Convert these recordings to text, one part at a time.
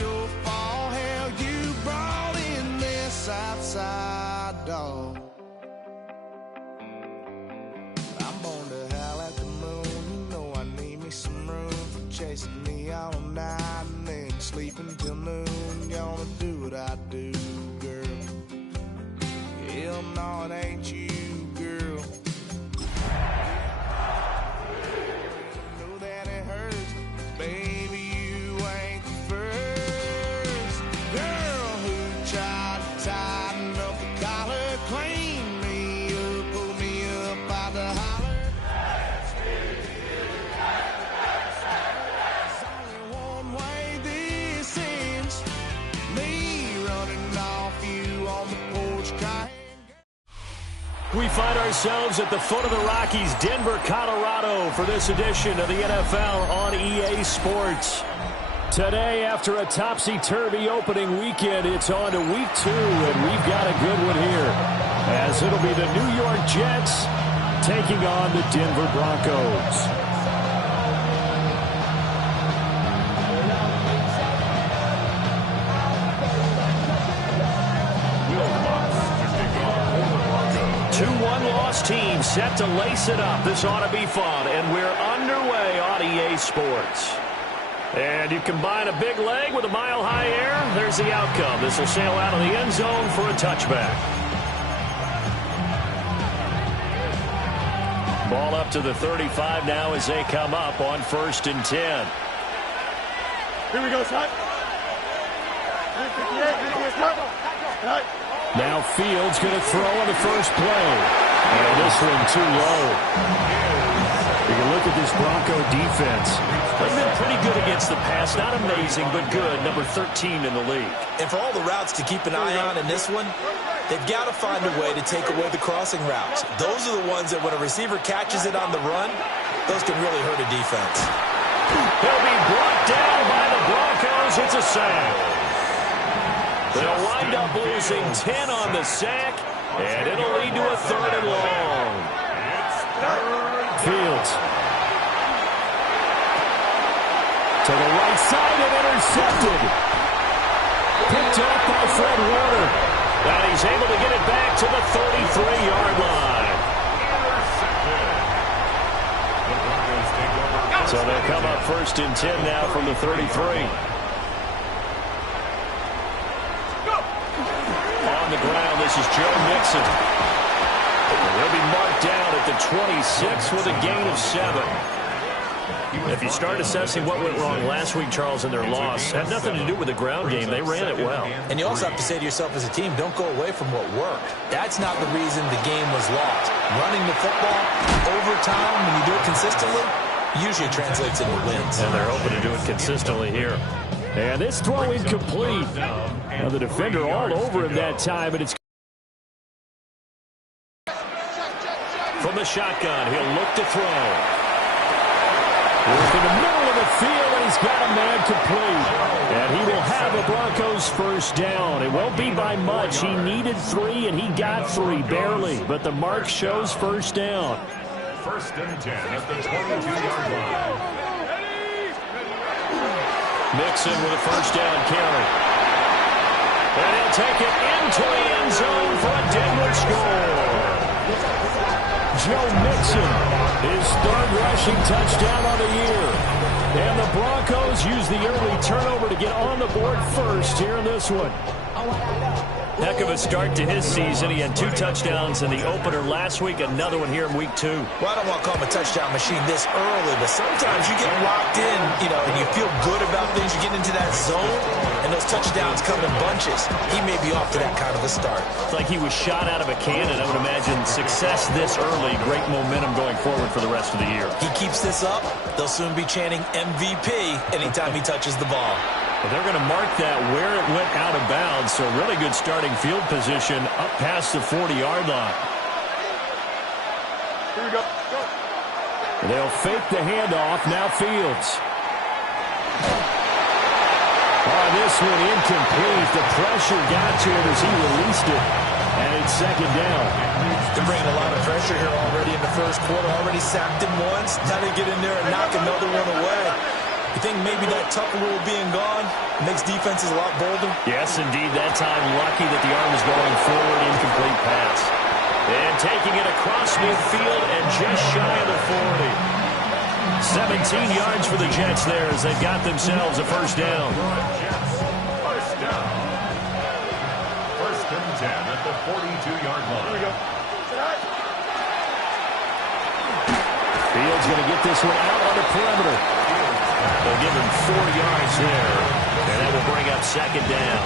your fault. Hell, you brought in this outside dog. I'm born to howl at the moon. You know I need me some room for chasing me all night and then sleeping till noon. Gonna do what I do, girl. Hell no, it ain't you, girl. Know that it hurts, baby, you ain't the first girl who tried to tighten up the collar, clean me up, pull me up by the holler. There's only one way this ends, me running off you on the porch crying. We find ourselves at the foot of the Rockies, Denver, Colorado, for this edition of the NFL on EA Sports. Today, after a topsy-turvy opening weekend, it's on to week 2, and we've got a good one here, as it'll be the New York Jets taking on the Denver Broncos. Two one-loss teams set to lace it up. This ought to be fun, and we're underway on EA Sports. And you combine a big leg with a mile-high air, there's the outcome. This will sail out of the end zone for a touchback. Ball up to the 35 now as they come up on 1st and 10. Here we go, son. Now Fields going to throw on the first play. And this one too low. You can look at this Bronco defense. They've been pretty good against the pass. Not amazing, but good. Number 13 in the league. And for all the routes to keep an eye on in this one, they've got to find a way to take away the crossing routes. Those are the ones that when a receiver catches it on the run, those can really hurt a defense. He'll be brought down by the Broncos. It's a sack. They'll wind up losing 10 on the sack, and it'll lead to a 3rd and long. Fields. To the right side and intercepted. Picked up by Fred Warner. And he's able to get it back to the 33-yard line. So they'll come up 1st and 10 now from the 33. On the ground, this is Joe Mixon. He'll be marked down at the 26 with a gain of 7. If you start assessing what went wrong last week, Charles, in their loss, had nothing to do with the ground game. They ran it well. And you also have to say to yourself as a team, don't go away from what worked. That's not the reason the game was lost. Running the football, overtime, when you do it consistently, usually translates into wins. And they're hoping to do it consistently here. And this throw incomplete. Now the defender all over him that time, but it's from the shotgun. He'll look to throw. Work in the middle of the field, and he's got a man complete. And he will have the Broncos first down. It won't be by much. He needed 3, and he got 3, barely. But the mark shows first down. 1st and 10 at the 22-yard line. Mixon with a first down carry. And he'll take it into the end zone for a Denver score. Joe Mixon, his 3rd rushing touchdown on the year. And the Broncos use the early turnover to get on the board first here in this one. Heck of a start to his season. He had 2 touchdowns in the opener last week, another one here in week 2. Well, I don't want to call him a touchdown machine this early, but sometimes you get locked in, and you feel good about things. You get into that zone, and those touchdowns come in bunches. He may be off to that kind of a start. It's like he was shot out of a cannon. I would imagine success this early, great momentum going forward for the rest of the year. He keeps this up, they'll soon be chanting MVP anytime he touches the ball. But they're going to mark that where it went out of bounds, so really good starting field position up past the 40-yard line. Here we go. They'll fake the handoff. Now Fields. Oh, this one incomplete. The pressure got to him as he released it, and it's 2nd down. They're bringing a lot of pressure here already in the 1st quarter. Already sacked him once. Now they get in there and knock another one away. You think maybe that tough rule being gone makes defenses a lot bolder? Yes, indeed. That time, lucky that the arm was going forward, incomplete pass. And taking it across midfield and just shy of the 40. 17 yards for the Jets there as they've got themselves a first down. First down. First and 10 at the 42-yard line. Here we go. Fields going to get this one out on the perimeter. They'll give him 4 yards there, and that will bring up second down.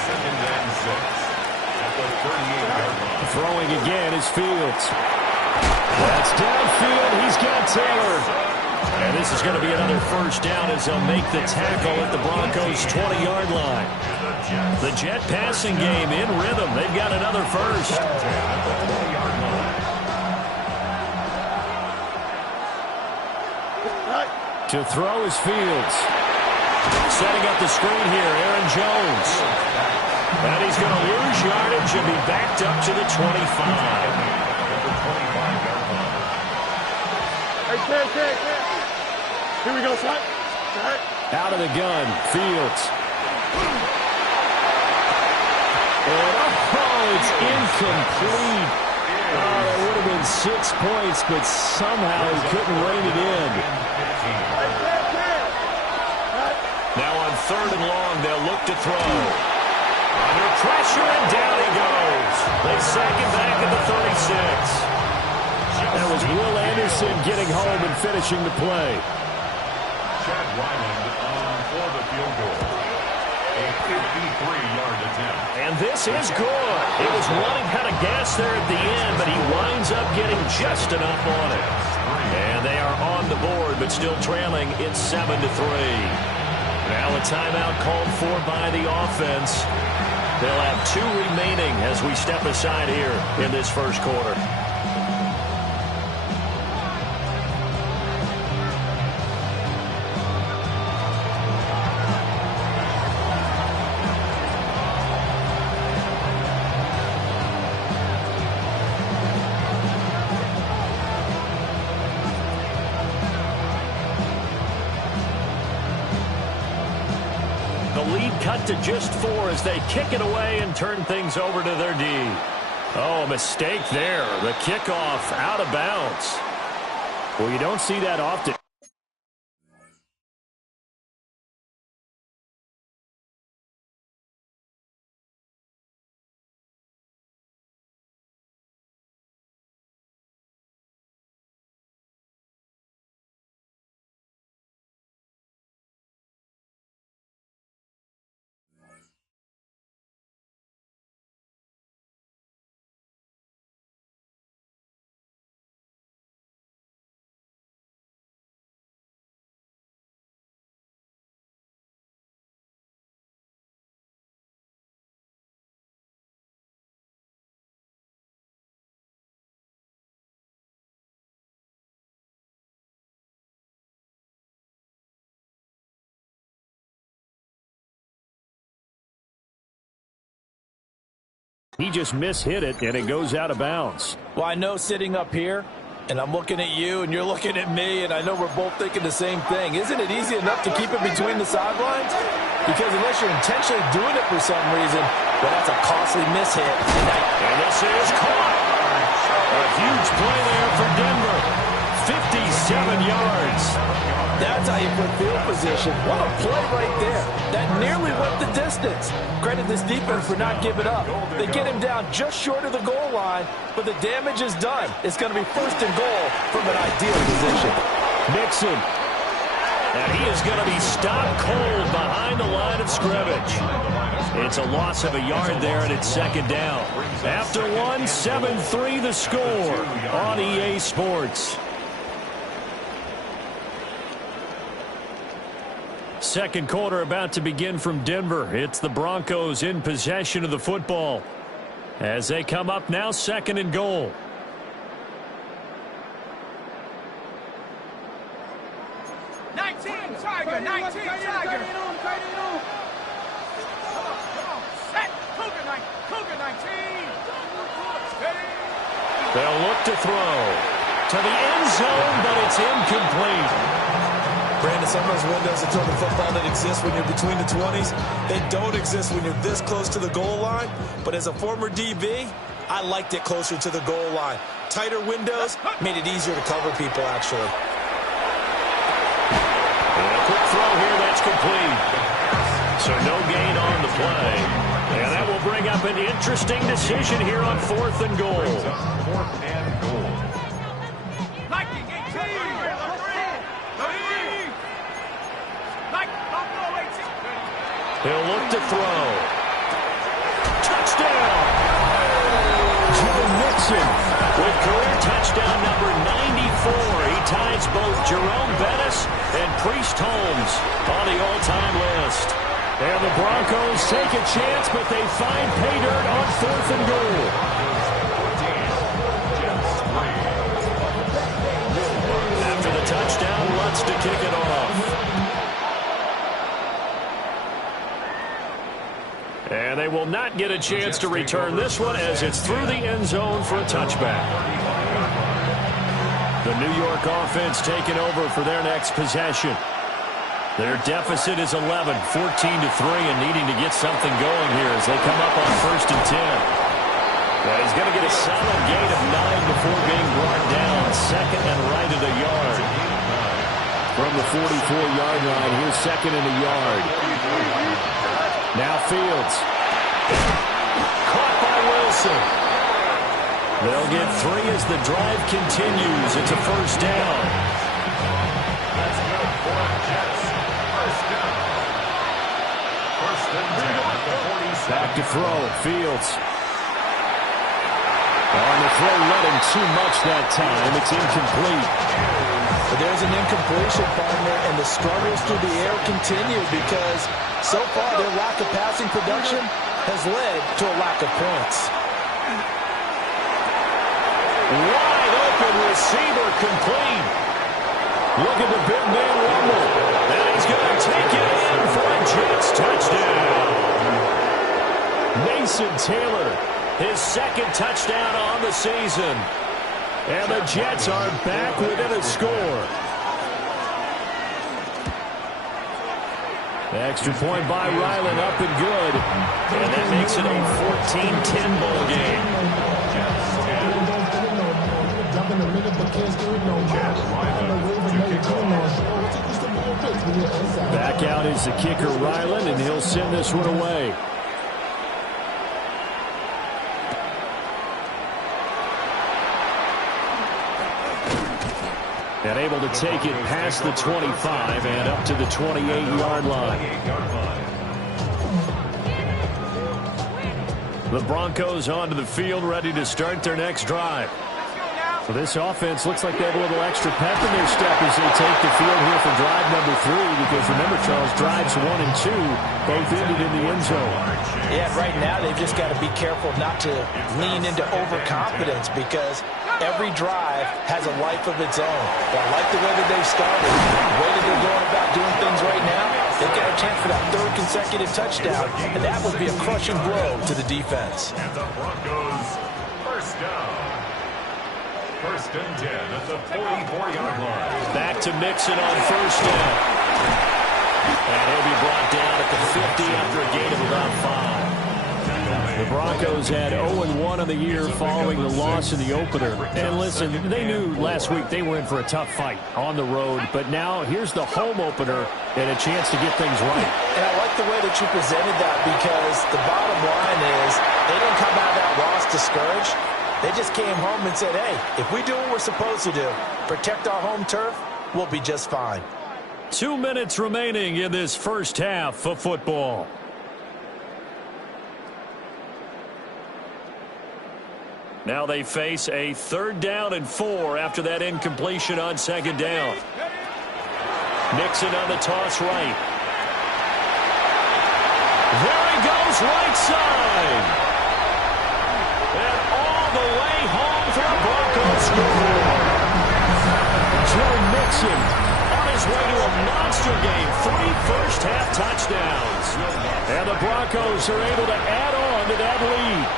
Second and 6 at the 38-yard line. Throwing again is Fields. That's downfield. He's got Taylor. And this is going to be another first down as they'll make the tackle at the Broncos' 20-yard line. The Jet passing game in rhythm. They've got another first. At the 20-yard line. To throw is Fields. Setting up the screen here, Aaron Jones. And he's going to lose yardage and be backed up to the 25. Hey. Here we go, son. Out of the gun, Fields. And it's incomplete. Oh, that would have been 6 points, but somehow he couldn't rein it in. Now on third and long, they'll look to throw. Under pressure, and down he goes. They sack him back at the 36. That was Will Anderson getting home and finishing the play. Chad Ryland on for the field goal. A 53-yard attempt. And this is good. He was running out of gas there at the end, but he winds up getting just enough on it. And they are on the board, but still trailing. It's 7-3. Now a timeout called for by the offense. They'll have 2 remaining as we step aside here in this first quarter. Cut to just 4 as they kick it away and turn things over to their D. Oh, a mistake there. The kickoff out of bounds. Well, you don't see that often. He just mishit it, and it goes out of bounds. Well, I know sitting up here, and I'm looking at you, and you're looking at me, and I know we're both thinking the same thing. Isn't it easy enough to keep it between the sidelines? Because unless you're intentionally doing it for some reason, well, that's a costly mishit. And this is caught. A huge play there for Denver. 57 yards. That's how you put field position. What a play right there. That nearly went the distance. Credit this defense for not giving up. They get him down just short of the goal line, but the damage is done. It's going to be first and goal from an ideal position. Mixon. And he is going to be stopped cold behind the line of scrimmage. It's a loss of a yard there, and it's second down. After 1, 7-3 the score on EA Sports. Second quarter about to begin from Denver. It's the Broncos in possession of the football as they come up now second and goal. Tiger, 19, Tiger. Set, Cougar 19. They'll look to throw to the end zone, but it's incomplete. Brandon, some of those windows to throw the football that exist when you're between the 20s, they don't exist when you're this close to the goal line. But as a former DB, I liked it closer to the goal line. Tighter windows made it easier to cover people, actually. And a quick throw here, that's complete. So no gain on the play. And that will bring up an interesting decision here on 4th and goal. 4th and goal. He'll look to throw. Touchdown! Joe Mixon with career touchdown number 94. He ties both Jerome Bettis and Priest Holmes on the all-time list. And the Broncos take a chance, but they find pay dirt on 4th and goal. After the touchdown, Lutz to kick it off. And they will not get a chance to return this one as it's through the end zone for a touchback. The New York offense taking over for their next possession. Their deficit is 11, 14-3, and needing to get something going here as they come up on 1st and 10. Well, he's going to get a solid gain of 9 before being brought down. 2nd and right at a yard. From the 44-yard line, here's 2nd and a yard. Now Fields. Caught by Wilson. They'll get 3 as the drive continues. It's a 1st down. That's good for the Jets. 1st down. 1st and 10 at the 47. Back to throw. Fields. On the throw, letting too much that time. It's incomplete. But there's an incompletion, partner, and the struggles through the air continue because so far their lack of passing production has led to a lack of points. Wide open receiver complete. Look at the big man rumble. And he's going to take it in for a Jets touchdown. Mason Taylor, his 2nd touchdown on the season. And the Jets are back within a score. The extra point by Ryland up and good. And that makes it a 14-10 ball game. Back out is the kicker, Ryland, and he'll send this one away. And able to take it past the 25 and up to the 28-yard line. The Broncos onto the field, ready to start their next drive. So this offense looks like they have a little extra pep in their step as they take the field here for drive number 3. Because remember, Charles, drives 1 and 2 both ended in the end zone. Yeah, right now they've just got to be careful not to lean into overconfidence because every drive has a life of its own. But I like the way that they've started, the way that they're going about doing things right now. They've got a chance for that 3rd consecutive touchdown, and that would be a crushing blow to the defense. And the Broncos, 1st down. 1st and 10 at the 44-yard line. Back to Mixon on 1st down. And he'll be brought down at the 50 after a gain of about 5. The Broncos had 0-1 on the year following the loss in the opener. And listen, they knew last week they were in for a tough fight on the road. But now here's the home opener and a chance to get things right. And I like the way that you presented that because the bottom line is they didn't come out of that loss discouraged. They just came home and said, hey, if we do what we're supposed to do, protect our home turf, we'll be just fine. 2 minutes remaining in this first half of football. Now they face a 3rd down and 4 after that incompletion on 2nd down. Mixon on the toss right. There he goes, right side. And all the way home for a Broncos score. Joe Mixon on his way to a monster game. 3 first-half touchdowns. And the Broncos are able to add on to that lead.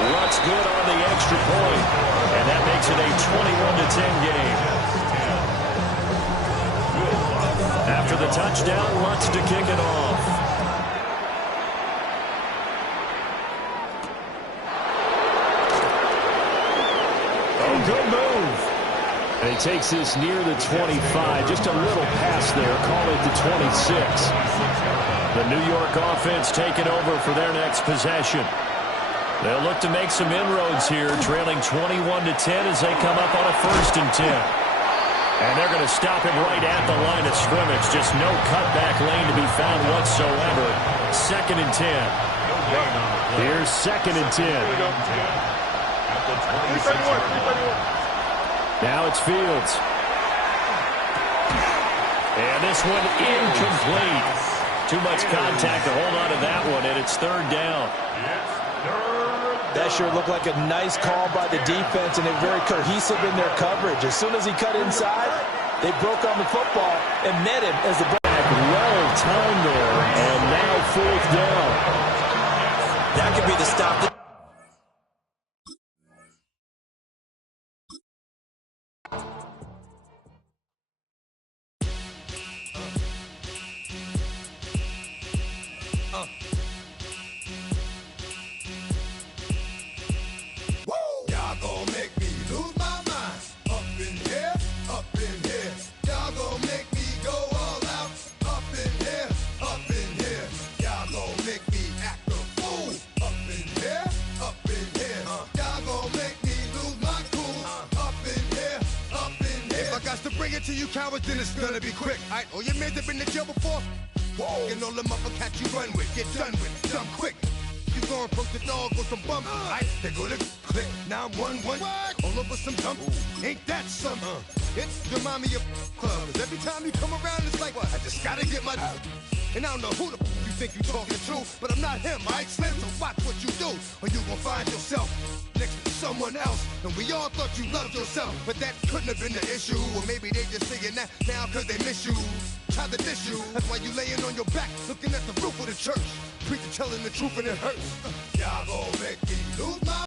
Lutz good on the extra point. And that makes it a 21-10 game. touchdown wants to kick it off. Oh, good move. And he takes this near the 25. Just a little pass there. Call it the 26. The New York offense taking over for their next possession. They'll look to make some inroads here, trailing 21-10 as they come up on a 1st and 10. And they're going to stop him right at the line of scrimmage. Just no cutback lane to be found whatsoever. 2nd and 10. Here's 2nd and 10. Now it's Fields. And this one incomplete. Too much contact to hold on to that one, and it's 3rd down. That sure looked like a nice call by the defense, and they're very cohesive in their coverage. As soon as he cut inside, they broke on the football and met him as the back. Well timed there, and now 4th down. That could be the stop. To you cowards, then it's gonna be quick. Alright, all your men have been to jail before. Whoa, and all them uppercats you run with, get done with, done quick. You gon' approach the dog with some bump. Alright, they go to click 911. All over some dump. Ain't that something? It's remind me of clubs. Every time you come around, it's like, what? I just gotta get my. And I don't know who the you think you talking to, but I'm not him, alright, Slim? So watch what you do, or you gon' find yourself next to someone else. And we all thought you loved yourself, but that couldn't have been the issue. Or maybe they just saying that now cause they miss you. Try to diss you, that's why you laying on your back, looking at the roof of the church. Preacher telling the truth and it hurts. Y'all gon' make me lose my